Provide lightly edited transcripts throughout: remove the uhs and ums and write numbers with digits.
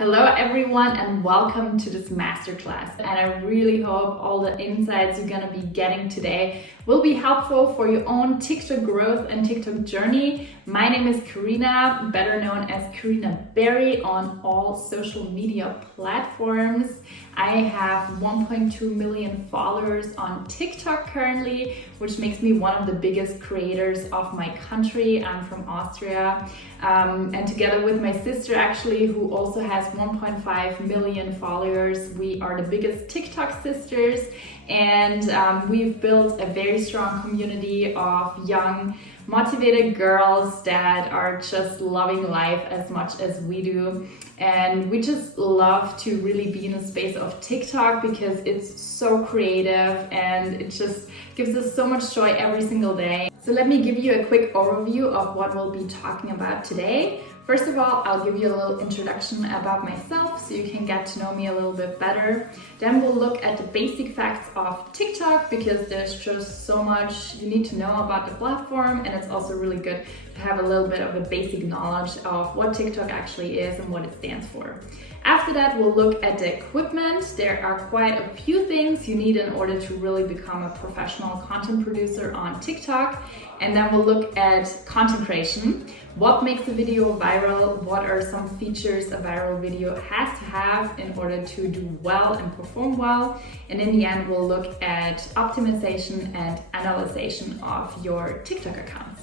Hello everyone and welcome to this masterclass, and I really hope all the insights you're gonna be getting today will be helpful for your own TikTok growth and TikTok journey. My name is Karina, better known as Karina Berry on all social media platforms. I have 1.2 million followers on TikTok currently, which makes me one of the biggest creators of my country. I'm from Austria, and together with my sister actually, who also has 1.5 million followers, we are the biggest TikTok sisters, and we've built a very strong community of young motivated girls that are just loving life as much as we do. And we just love to really be in the space of TikTok because it's so creative and it just gives us so much joy every single day. So let me give you a quick overview of what we'll be talking about today. First of all, I'll give you a little introduction about myself so you can get to know me a little bit better. Then we'll look at the basic facts of TikTok because there's just so much you need to know about the platform, and it's also really good to have a little bit of a basic knowledge of what TikTok actually is and what it stands for. After that, we'll look at the equipment. There are quite a few things you need in order to really become a professional content producer on TikTok. And then we'll look at content creation. What makes a video viral? What are some features a viral video has to have in order to do well and perform well? And in the end, we'll look at optimization and analyzation of your TikTok accounts.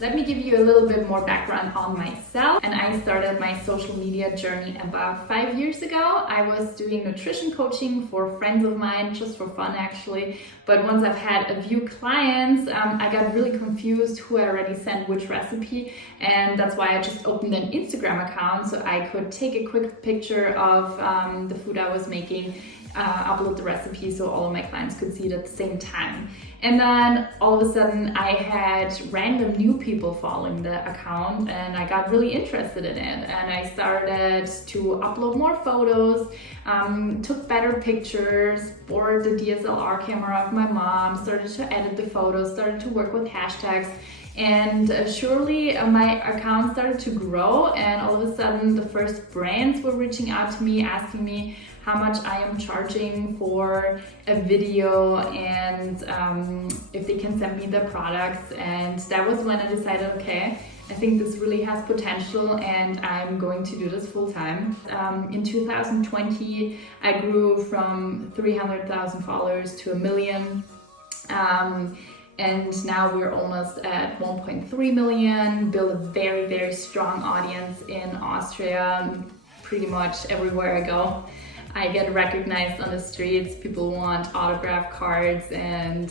Let me give you a little bit more background on myself. And I started my social media journey about 5 years ago. I was doing nutrition coaching for friends of mine, just for fun actually. But once I've had a few clients, I got really confused who I already sent which recipe. And that's why I just opened an Instagram account so I could take a quick picture of the food I was making, upload the recipe so all of my clients could see it at the same time. And then all of a sudden I had random new people following the account and I got really interested in it, and I started to upload more photos, took better pictures, borrowed the DSLR camera of my mom, started to edit the photos, started to work with hashtags, and surely my account started to grow, and all of a sudden the first brands were reaching out to me asking me how much I am charging for a video and if they can send me the products. And that was when I decided, okay, I think this really has potential and I'm going to do this full time. In 2020, I grew from 300,000 followers to 1 million. And now we're almost at 1.3 million, built a very, very strong audience in Austria. Pretty much everywhere I go, I get recognized on the streets. People want autograph cards and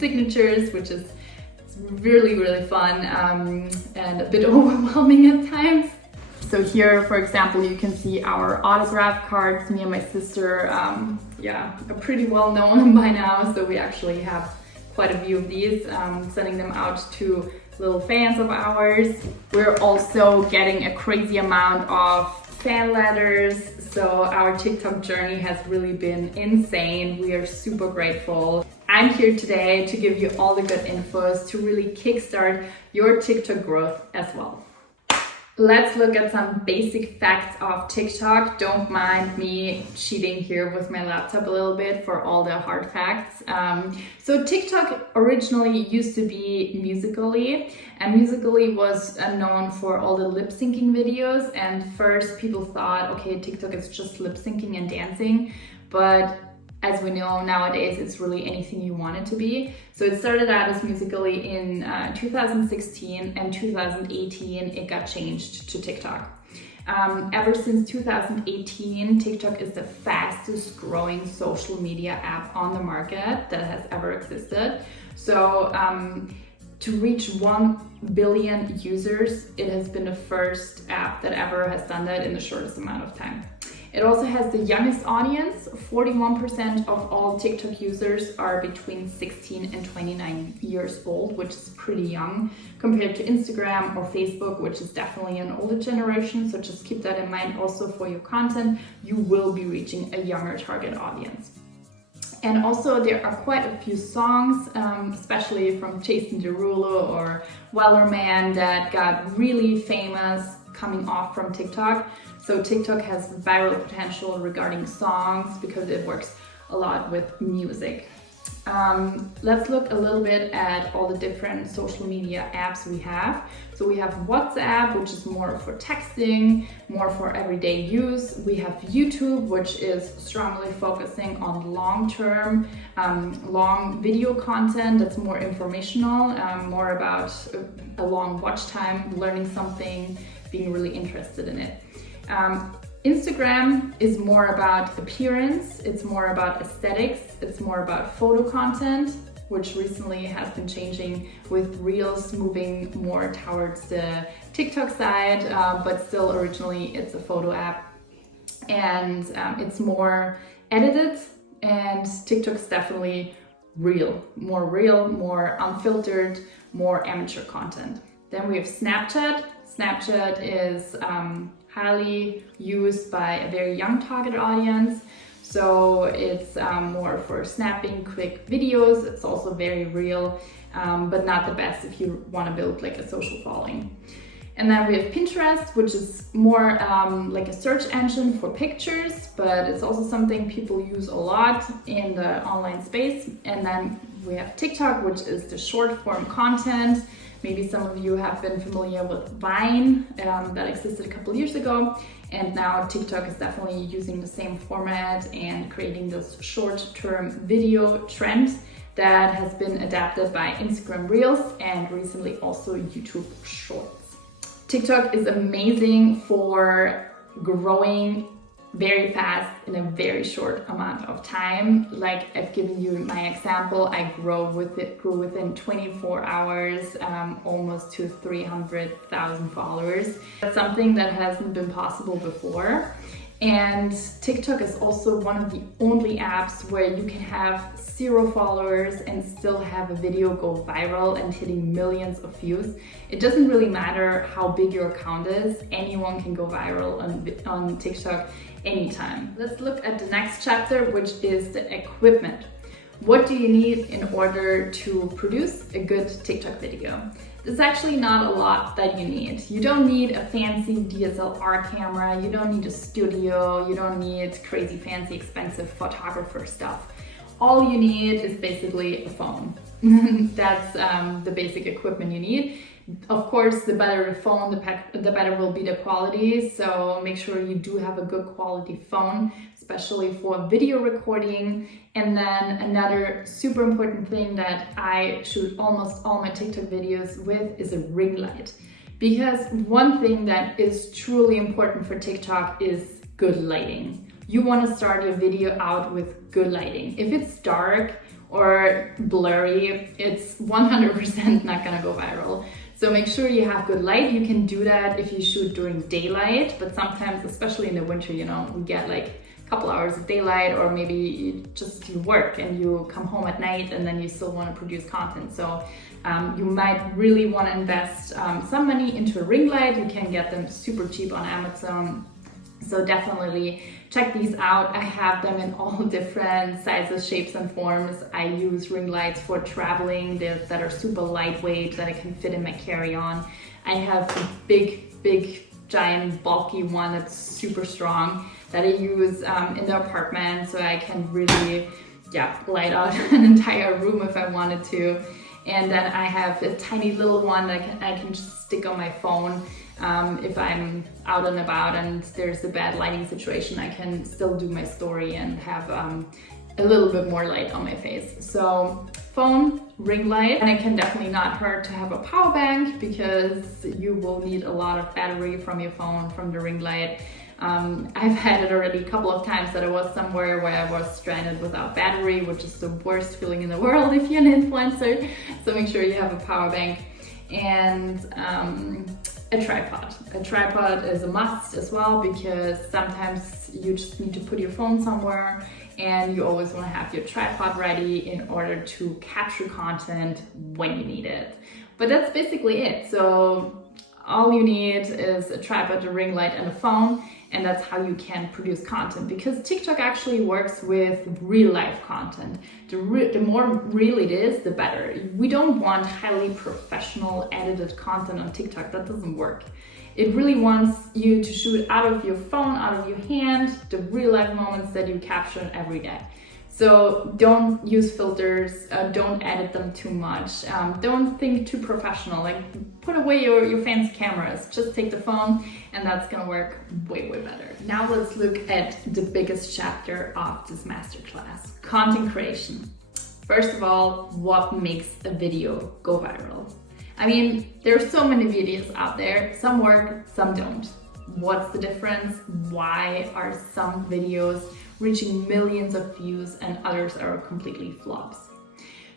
signatures, which is really, really fun and a bit overwhelming at times. So here, for example, you can see our autograph cards. Me and my sister, are pretty well known by now, so we actually have quite a few of these, sending them out to little fans of ours. We're also getting a crazy amount of fan letters, so our TikTok journey has really been insane. We are super grateful. I'm here today to give you all the good infos to really kickstart your TikTok growth as well. Let's look at some basic facts of TikTok. Don't mind me cheating here with my laptop a little bit for all the hard facts. So TikTok originally used to be Musical.ly, and Musical.ly was known for all the lip syncing videos. And first people thought, okay, TikTok is just lip syncing and dancing, but as we know nowadays, it's really anything you want it to be. So it started out as Musical.ly in 2016, and 2018 it got changed to TikTok. Ever since 2018, TikTok is the fastest growing social media app on the market that has ever existed. So to reach 1 billion users, it has been the first app that ever has done that in the shortest amount of time. It also has the youngest audience. 41% of all TikTok users are between 16 and 29 years old, which is pretty young compared to Instagram or Facebook, which is definitely an older generation. So just keep that in mind also for your content. You will be reaching a younger target audience. And also there are quite a few songs, especially from Jason Derulo or Wellerman, that got really famous coming off from TikTok. So TikTok has viral potential regarding songs because it works a lot with music. Let's look a little bit at all the different social media apps we have. So we have WhatsApp, which is more for texting, more for everyday use. We have YouTube, which is strongly focusing on long-term, long video content that's more informational, more about a long watch time, learning something, being really interested in it. Instagram is more about appearance, it's more about aesthetics, it's more about photo content, which recently has been changing with Reels moving more towards the TikTok side, but still originally it's a photo app. And it's more edited, and TikTok's definitely real, more unfiltered, more amateur content. Then we have Snapchat. Snapchat is highly used by a very young target audience. So it's more for snapping quick videos. It's also very real, but not the best if you want to build like a social following. And then we have Pinterest, which is more like a search engine for pictures, but it's also something people use a lot in the online space. And then we have TikTok, which is the short form content. Maybe some of you have been familiar with Vine, that existed a couple years ago. And now TikTok is definitely using the same format and creating this short-term video trend that has been adapted by Instagram Reels and recently also YouTube Shorts. TikTok is amazing for growing very fast in a very short amount of time. Like I've given you my example, I grew within 24 hours, almost to 300,000 followers. That's something that hasn't been possible before. And TikTok is also one of the only apps where you can have 0 followers and still have a video go viral and hitting millions of views. It doesn't really matter how big your account is, anyone can go viral on TikTok anytime. Let's look at the next chapter, which is the equipment. What do you need in order to produce a good TikTok video? There's actually not a lot that you need. You don't need a fancy DSLR camera, you don't need a studio, you don't need crazy fancy expensive photographer stuff. All you need is basically a phone. That's the basic equipment you need. Of course, the better the phone, the better will be the quality. So make sure you do have a good quality phone, especially for video recording. And then another super important thing that I shoot almost all my TikTok videos with is a ring light. Because one thing that is truly important for TikTok is good lighting. You want to start your video out with good lighting. If it's dark or blurry, it's 100% not gonna go viral. So make sure you have good light. You can do that if you shoot during daylight, but sometimes, especially in the winter, you know, we get like a couple hours of daylight, or maybe you work and you come home at night and then you still want to produce content. So you might really want to invest some money into a ring light. You can get them super cheap on Amazon. So definitely check these out. I have them in all different sizes, shapes and forms. I use ring lights for traveling that are super lightweight, that I can fit in my carry-on. I have a big, giant, bulky one that's super strong that I use in the apartment, so I can really light out an entire room if I wanted to. And then I have a tiny little one that I can just stick on my phone. If I'm out and about and there's a bad lighting situation, I can still do my story and have a little bit more light on my face. So phone, ring light, and it can definitely not hurt to have a power bank, because you will need a lot of battery from your phone, from the ring light. I've had it already a couple of times that I was somewhere where I was stranded without battery, which is the worst feeling in the world if you're an influencer. So make sure you have a power bank. And a tripod. A tripod is a must as well, because sometimes you just need to put your phone somewhere and you always want to have your tripod ready in order to capture content when you need it. But that's basically it. So all you need is a tripod, a ring light and a phone, and that's how you can produce content, because TikTok actually works with real life content. The more real it is, the better. We don't want highly professional edited content on TikTok. That doesn't work. It really wants you to shoot out of your phone, out of your hand, the real life moments that you capture every day. So don't use filters, don't edit them too much, don't think too professional, like put away your fancy cameras, just take the phone and that's gonna work way better. Now let's look at the biggest chapter of this masterclass, content creation. First of all, what makes a video go viral? I mean, there are so many videos out there, some work, some don't. What's the difference? Why are some videos reaching millions of views and others are completely flops?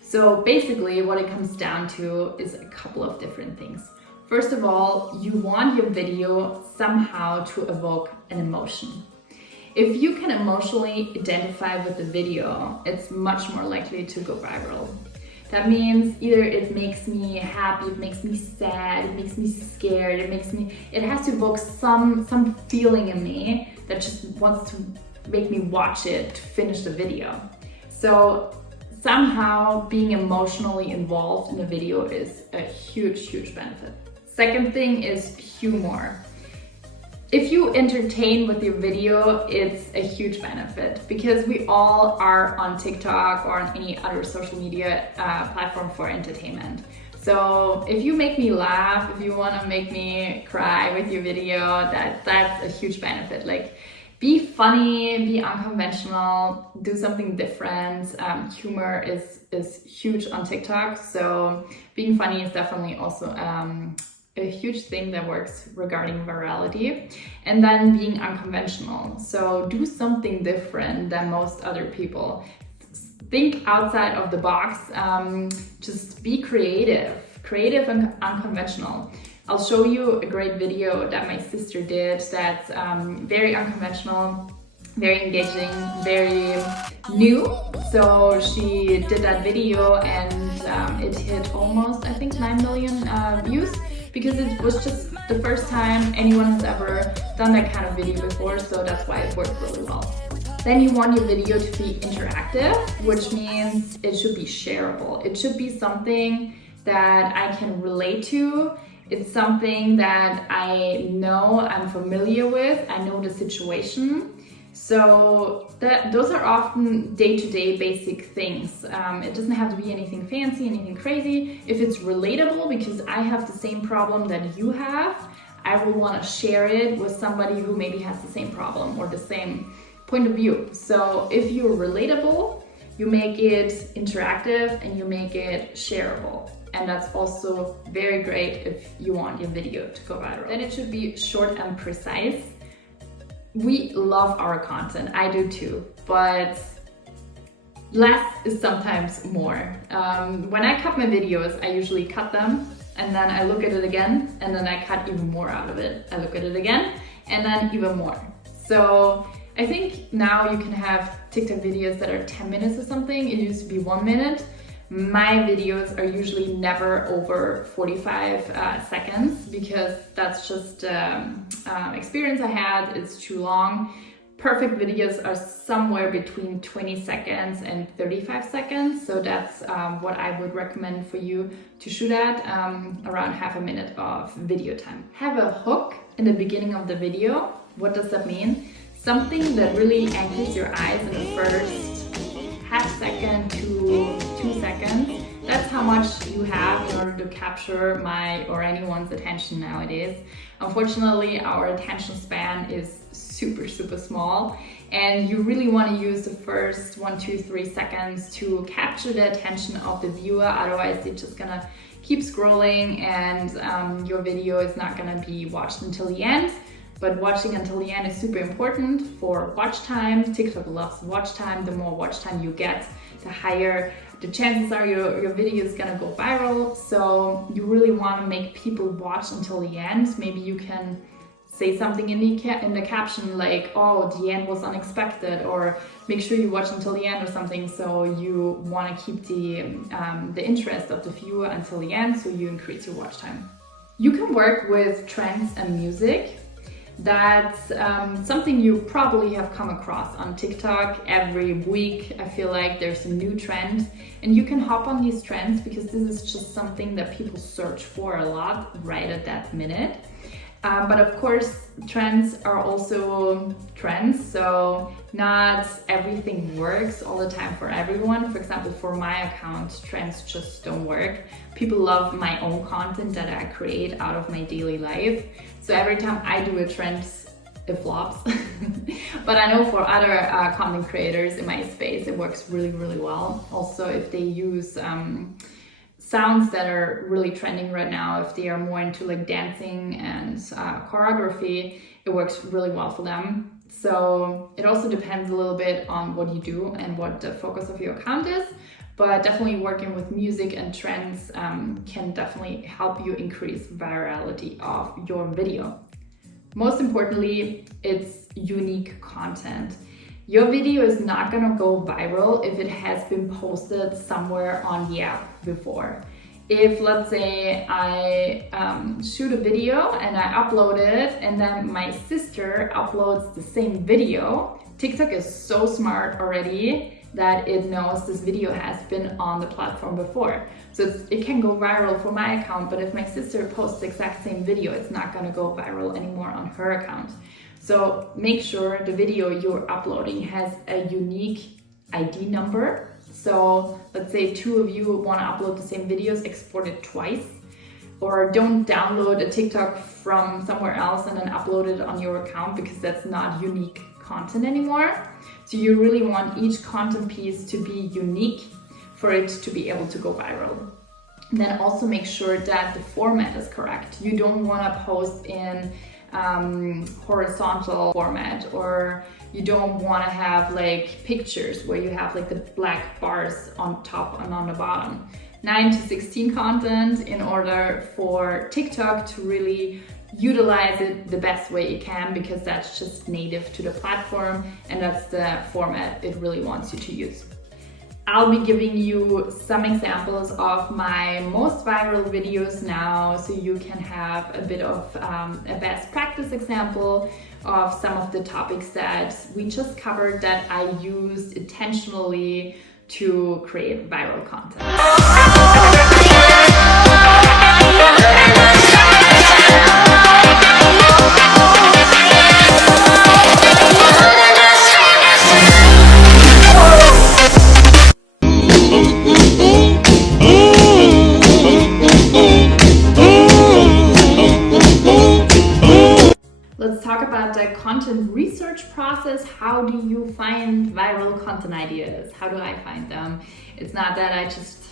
So basically what it comes down to is a couple of different things. First of all, you want your video somehow to evoke an emotion. If you can emotionally identify with the video, it's much more likely to go viral. That means either it makes me happy, it makes me sad, it makes me scared, it has to evoke some feeling in me that just wants to make me watch it to finish the video. So somehow being emotionally involved in a video is a huge benefit. Second thing is humor. If you entertain with your video, it's a huge benefit because we all are on TikTok or on any other social media platform for entertainment. So if you make me laugh, if you want to make me cry with your video, that's a huge benefit. Like, be funny, be unconventional, do something different. Humor is huge on TikTok, so being funny is definitely also a huge thing that works regarding virality. And then being unconventional, so do something different than most other people. Think outside of the box, just be creative and unconventional. I'll show you a great video that my sister did that's very unconventional, very engaging, very new. So she did that video and it hit almost, I think, 9 million views, because it was just the first time anyone has ever done that kind of video before, so that's why it worked really well. Then you want your video to be interactive, which means it should be shareable. It should be something that I can relate to. It's something that I know, I'm familiar with, I know the situation. So those are often day-to-day basic things. It doesn't have to be anything fancy, anything crazy. If it's relatable, because I have the same problem that you have, I will want to share it with somebody who maybe has the same problem or the same point of view. So if you're relatable, you make it interactive and you make it shareable. And that's also very great if you want your video to go viral. Then it should be short and precise. We love our content, I do too, but less is sometimes more. When I cut my videos, I usually cut them and then I look at it again and then I cut even more out of it. I look at it again and then even more. So I think now you can have TikTok videos that are 10 minutes or something. It used to be 1 minute. My videos are usually never over 45 seconds because that's just experience I had. It's too long. Perfect videos are somewhere between 20 seconds and 35 seconds. So that's what I would recommend for you to shoot at, around half a minute of video time. Have a hook in the beginning of the video. What does that mean? Something that really anchors your eyes in the first half second to 2 seconds. That's how much you have in order to capture my or anyone's attention nowadays. Unfortunately, our attention span is super small, and you really want to use the first 1, 2, 3 seconds to capture the attention of the viewer. Otherwise, you're just gonna keep scrolling and your video is not gonna be watched until the end. But watching until the end is super important for watch time. TikTok loves watch time. The more watch time you get, the higher the chances are your video is gonna go viral. So you really want to make people watch until the end. Maybe you can say something in the caption like, oh, the end was unexpected, or make sure you watch until the end or something. So you want to keep the interest of the viewer until the end, so you increase your watch time. You can work with trends and music. That's something you probably have come across on TikTok. Every week I feel like there's a new trend, and you can hop on these trends because this is just something that people search for a lot right at that minute. But of course, trends are also trends, so not everything works all the time for everyone. For example, for my account, trends just don't work. People love my own content that I create out of my daily life. So every time I do a trend, it flops. But I know for other content creators in my space, it works really, really well. Also, if they use sounds that are really trending right now, if they are more into like dancing and choreography, it works really well for them. So it also depends a little bit on what you do and what the focus of your account is, but definitely working with music and trends can definitely help you increase virality of your video. Most importantly, it's unique content. Your video is not gonna go viral if it has been posted somewhere on the app before. If, let's say, I shoot a video and I upload it and then my sister uploads the same video, TikTok is so smart already that it knows this video has been on the platform before. So it can go viral for my account, but if my sister posts the exact same video, it's not gonna go viral anymore on her account. So make sure the video you're uploading has a unique ID number. So let's say two of you want to upload the same videos, export it twice. Or don't download a TikTok from somewhere else and then upload it on your account, because that's not unique content anymore. So you really want each content piece to be unique for it to be able to go viral. And then also make sure that the format is correct. You don't want to post in horizontal format, or you don't want to have like pictures where you have like the black bars on top and on the bottom. 9:16 content in order for TikTok to really utilize it the best way it can, because that's just native to the platform and that's the format it really wants you to use. I'll be giving you some examples of my most viral videos now, so you can have a bit of a best practice example of some of the topics that we just covered that I used intentionally to create viral content. Let's talk about the content research process. How do you find viral content ideas? How do I find them? It's not that I just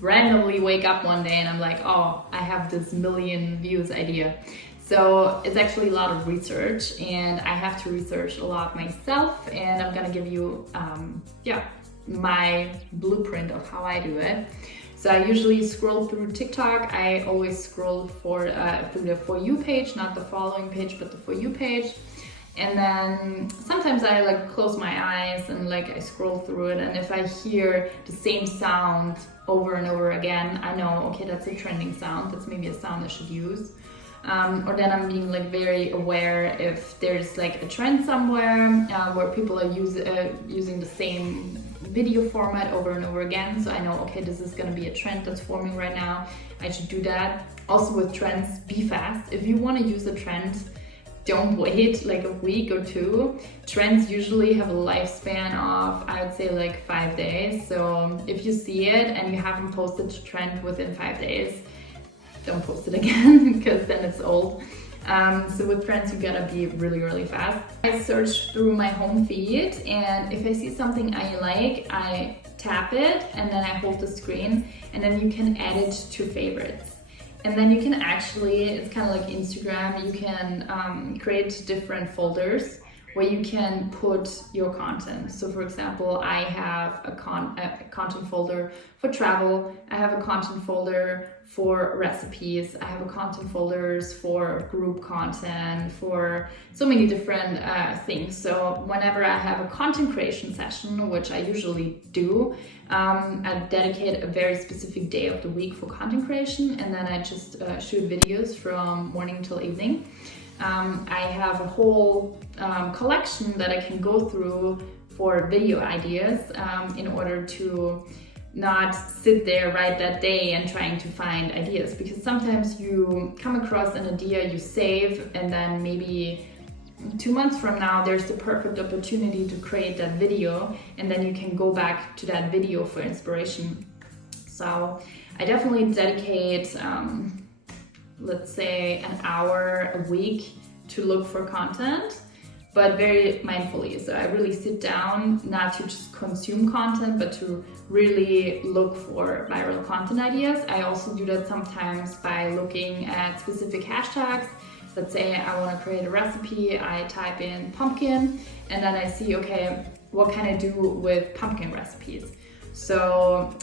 randomly wake up one day and I'm like, oh, I have this million views idea. So it's actually a lot of research, and I have to research a lot myself, and I'm gonna give you my blueprint of how I do it. So I usually scroll through TikTok. I always scroll through the For You page, not the following page, but the For You page. And then sometimes I like close my eyes and like I scroll through it. And if I hear the same sound over and over again, I know, okay, that's a trending sound. That's maybe a sound I should use. Or then I'm being like very aware if there's like a trend somewhere where people are using the same video format over and over again. So I know, okay, this is gonna be a trend that's forming right now. I should do that. Also with trends, be fast. If you wanna use a trend, don't wait like a week or two. Trends usually have a lifespan of, I would say, like 5 days. So if you see it and you haven't posted a trend within 5 days, don't post it again because then it's old. So with trends, you gotta be really, really fast. I search through my home feed, and if I see something I like, I tap it and then I hold the screen, and then you can add it to favorites. And then you can actually, it's kind of like Instagram, you can create different folders where you can put your content. So for example, I have a content folder for travel, I have a content folder for recipes, I have a content folders for group content, for so many different things. So whenever I have a content creation session, which I usually do, I dedicate a very specific day of the week for content creation, and then I just shoot videos from morning till evening. I have a whole collection that I can go through for video ideas in order to not sit there right that day and trying to find ideas, because sometimes you come across an idea you save, and then maybe 2 months from now there's the perfect opportunity to create that video, and then you can go back to that video for inspiration. So I definitely dedicate let's say an hour a week to look for content, but very mindfully. So I really sit down not to just consume content, but to really look for viral content ideas. I also do that sometimes by looking at specific hashtags. Let's say I want to create a recipe, I type in pumpkin, and then I see, okay, what can I do with pumpkin recipes? So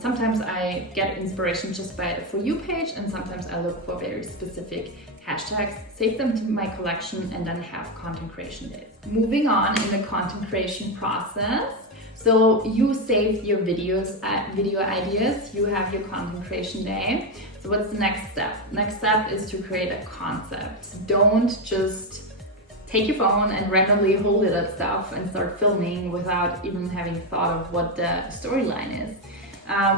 sometimes I get inspiration just by the For You page, and sometimes I look for very specific hashtags, save them to my collection, and then have content creation days. Moving on in the content creation process. So you saved your video ideas, you have your content creation day. So what's the next step? Next step is to create a concept. Don't just take your phone and randomly hold it at stuff and start filming without even having thought of what the storyline is.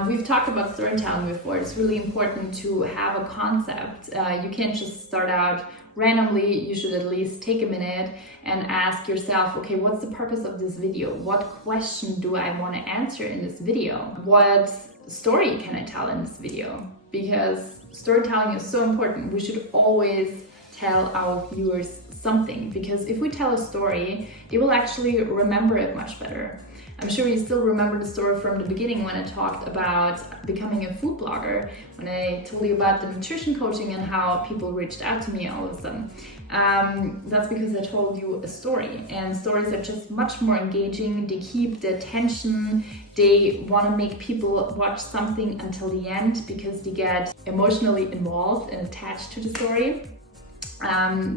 We've talked about storytelling before. It's really important to have a concept. You can't just start out randomly. You should at least take a minute and ask yourself, okay, what's the purpose of this video? What question do I want to answer in this video? What story can I tell in this video? Because storytelling is so important. We should always tell our viewers something, because if we tell a story, they will actually remember it much better. I'm sure you still remember the story from the beginning when I talked about becoming a food blogger, when I told you about the nutrition coaching and how people reached out to me all of a sudden. That's because I told you a story, and stories are just much more engaging. They keep the attention. They want to make people watch something until the end because they get emotionally involved and attached to the story.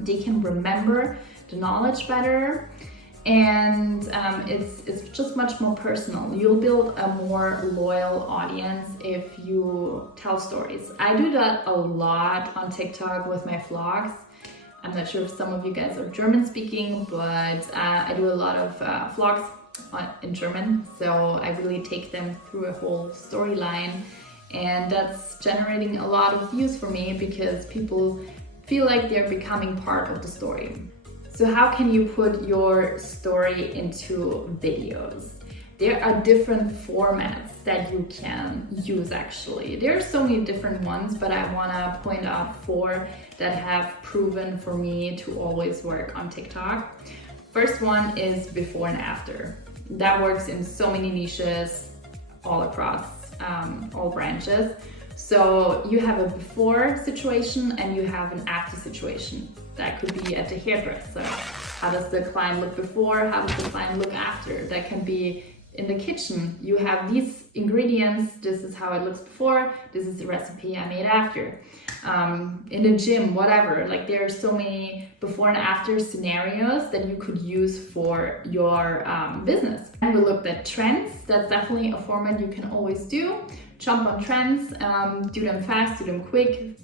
They can remember the knowledge better, and it's just much more personal. You'll build a more loyal audience if you tell stories. I do that a lot on TikTok with my vlogs. I'm not sure if some of you guys are German speaking, but I do a lot of vlogs in German, so I really take them through a whole storyline, and that's generating a lot of views for me because people feel like they're becoming part of the story. So how can you put your story into videos? There are different formats that you can use actually. There are so many different ones, but I wanna point out 4 that have proven for me to always work on TikTok. First one is before and after. That works in so many niches all across all branches. So you have a before situation and you have an after situation. That could be at the hairdresser. How does the client look before? How does the client look after? That can be in the kitchen. You have these ingredients. This is how it looks before. This is the recipe I made after. In the gym, whatever. Like there are so many before and after scenarios that you could use for your business. And we looked at trends. That's definitely a format you can always do. Jump on trends, do them fast, do them quick,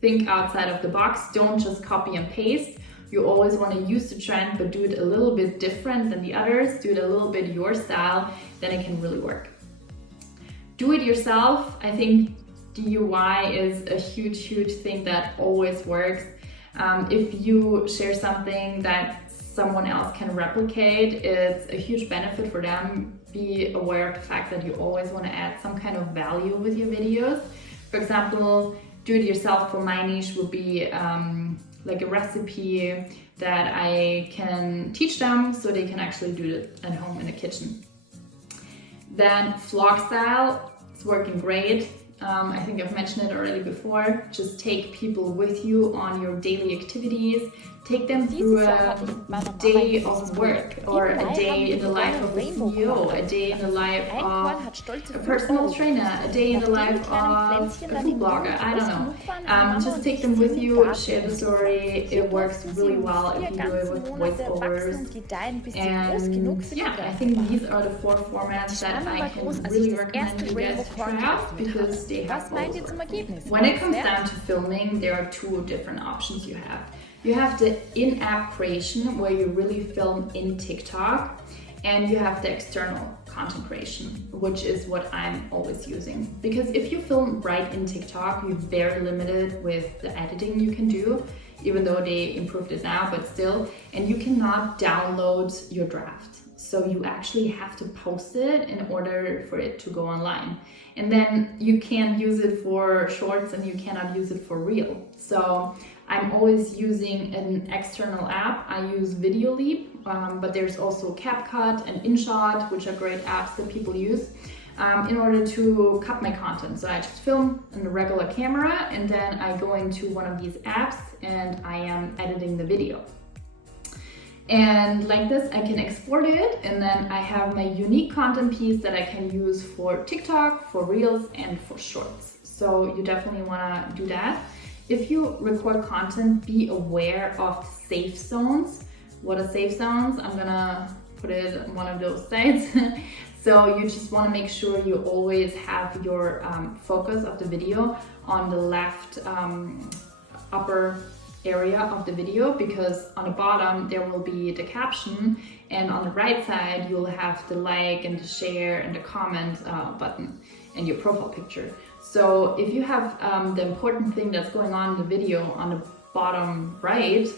think outside of the box. Don't just copy and paste. You always want to use the trend, but do it a little bit different than the others. Do it a little bit your style, then it can really work. Do it yourself. I think DIY is a huge thing that always works. If you share something that someone else can replicate, it's a huge benefit for them. Be aware of the fact that you always want to add some kind of value with your videos. For example, do it yourself for my niche would be like a recipe that I can teach them so they can actually do it at home in the kitchen. Then vlog style is working great. I think I've mentioned it already before. Just take people with you on your daily activities. Take them through a day of work or a day in the life of a CEO, a day in the life of a personal trainer, a day in the life of a food blogger. I don't know. Just take them with you, share the story. It works really well if you do it with voiceovers. And yeah, I think these are the 4 formats that I can really recommend you guys to try out because they have both. When it comes down to filming, there are 2 different options you have. You have the in-app creation where you really film in TikTok, and you have the external content creation, which is what I'm always using. Because if you film right in TikTok, you're very limited with the editing you can do, even though they improved it now, but still, and you cannot download your draft. So you actually have to post it in order for it to go online. And then you can't use it for shorts and you cannot use it for reel. So I'm always using an external app. I use Virality, but there's also CapCut and InShot, which are great apps that people use in order to cut my content. So I just film on a regular camera and then I go into one of these apps and I am editing the video. And like this, I can export it, and then I have my unique content piece that I can use for TikTok, for Reels, and for Shorts. So you definitely wanna do that. If you record content, be aware of safe zones. What are safe zones? I'm gonna put it on one of those sites. So you just wanna make sure you always have your focus of the video on the left upper area of the video, because on the bottom there will be the caption and on the right side you'll have the like and the share and the comment button and your profile picture. So if you have the important thing that's going on in the video on the bottom right,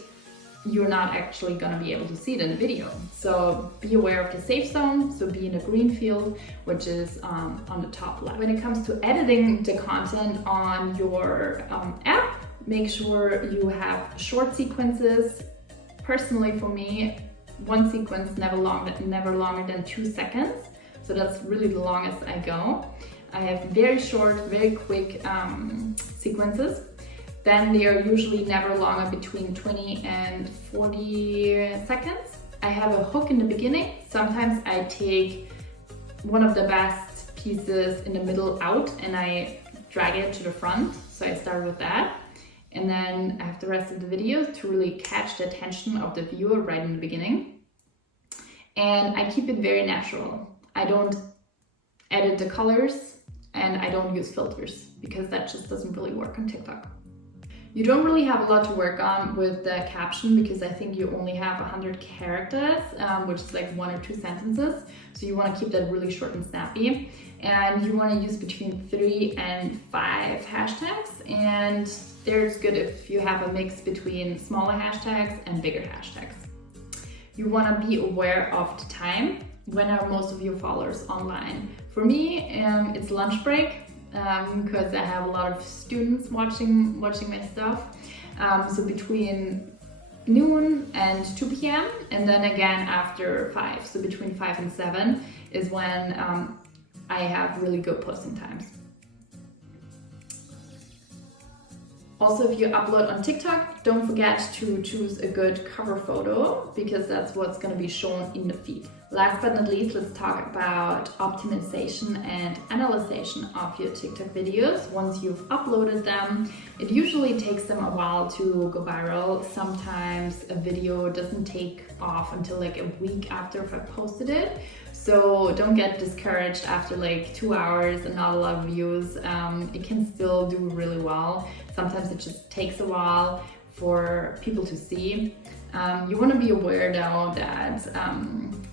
you're not actually going to be able to see it in the video. So be aware of the safe zone, so be in a green field, which is on the top left. When it comes to editing the content on your app, make sure you have short sequences. Personally, for me, one sequence never longer than 2 seconds. So that's really the longest I go. I have very short, very quick sequences. Then they are usually never longer between 20 and 40 seconds. I have a hook in the beginning. Sometimes I take one of the best pieces in the middle out and I drag it to the front. So I start with that. And then I have the rest of the video to really catch the attention of the viewer right in the beginning. And I keep it very natural. I don't edit the colors and I don't use filters because that just doesn't really work on TikTok. You don't really have a lot to work on with the caption because I think you only have 100 characters, which is like 1 or 2 sentences. So you want to keep that really short and snappy. And you want to use between 3 and 5 hashtags. And there's good if you have a mix between smaller hashtags and bigger hashtags. You want to be aware of the time. When are most of your followers online? For me, it's lunch break. Because I have a lot of students watching my stuff. So between noon and 2 p.m. and then again after 5. So between 5 and 7 is when I have really good posting times. Also, if you upload on TikTok, don't forget to choose a good cover photo because that's what's going to be shown in the feed. Last but not least, let's talk about optimization and analysis of your TikTok videos. Once you've uploaded them, it usually takes them a while to go viral. Sometimes a video doesn't take off until like a week after if I posted it. So don't get discouraged after like 2 hours and not a lot of views. It can still do really well. Sometimes it just takes a while for people to see. You want to be aware though that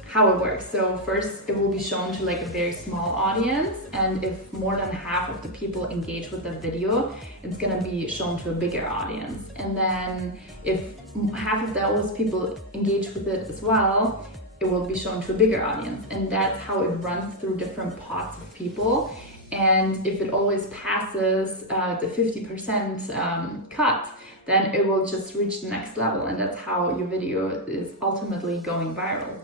how it works. So first it will be shown to like a very small audience, and if more than half of the people engage with the video, it's gonna be shown to a bigger audience. And then if half of those people engage with it as well, it will be shown to a bigger audience. And that's how it runs through different pots of people. And if it always passes the 50% cut, then it will just reach the next level. And that's how your video is ultimately going viral.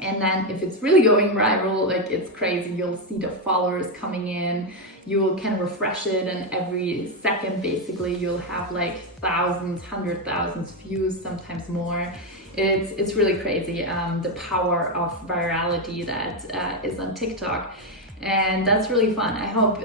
And then if it's really going viral, like it's crazy, you'll see the followers coming in, you can refresh it, and every second basically you'll have like thousands, 100,000 views, sometimes more. It's really crazy, the power of virality that is on TikTok. And that's really fun. I hope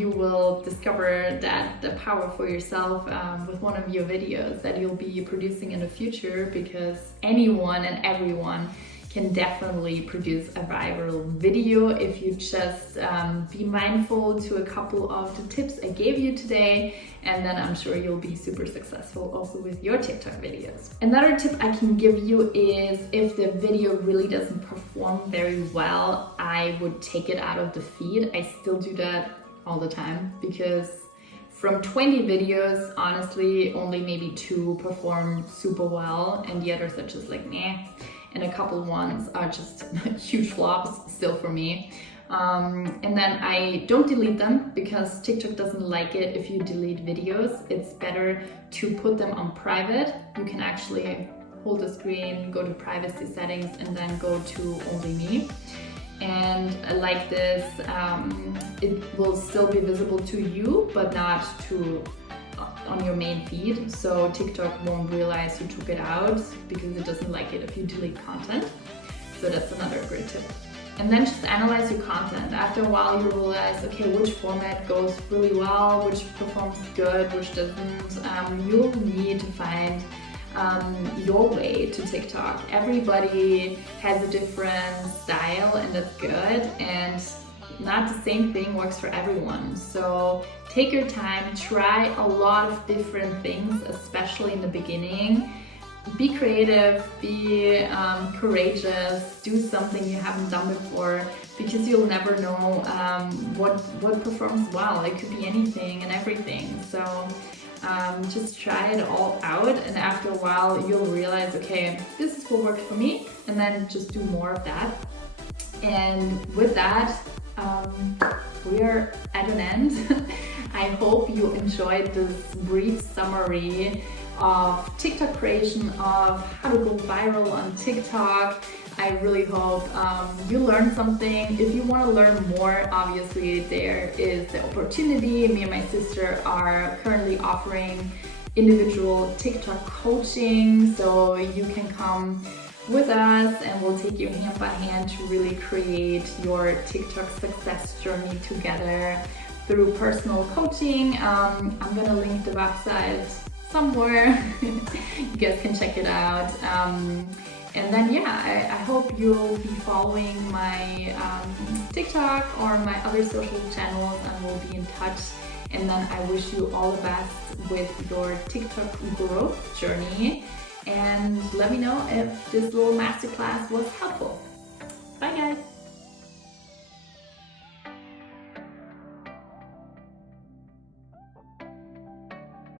you will discover the power for yourself with one of your videos that you'll be producing in the future, because anyone and everyone can definitely produce a viral video if you just be mindful to a couple of the tips I gave you today, and then I'm sure you'll be super successful also with your TikTok videos. Another tip I can give you is if the video really doesn't perform very well, I would take it out of the feed. I still do that all the time because from 20 videos, honestly, only maybe 2 perform super well and the others are just like meh. And a couple ones are just huge flops still for me. And then I don't delete them because TikTok doesn't like it if you delete videos. It's better to put them on private. You can actually hold the screen, go to privacy settings, and then go to only me. And like this, it will still be visible to you, but not to on your main feed, so TikTok won't realize you took it out because it doesn't like it if you delete content. So that's another great tip. And then just analyze your content. After a while you realize, okay, which format goes really well, which performs good, which doesn't. You'll need to find your way to TikTok. Everybody has a different style and that's good, and not the same thing works for everyone. So take your time, try a lot of different things, especially in the beginning. Be creative, be courageous, do something you haven't done before, because you'll never know what performs well. It could be anything and everything. So just try it all out, and after a while you'll realize, okay, this is what works for me, and then just do more of that. And with that, we are at an end. I hope you enjoyed this brief summary of TikTok creation, of how to go viral on TikTok. I really hope you learned something. If you want to learn more, obviously there is the opportunity. Me and my sister are currently offering individual TikTok coaching, so you can come with us and we'll take you hand by hand to really create your TikTok success journey together through personal coaching. I'm gonna link the website somewhere. You guys can check it out. And then I hope you'll be following my TikTok or my other social channels, and we'll be in touch. And then I wish you all the best with your TikTok growth journey. And let me know if this little masterclass was helpful. Bye guys!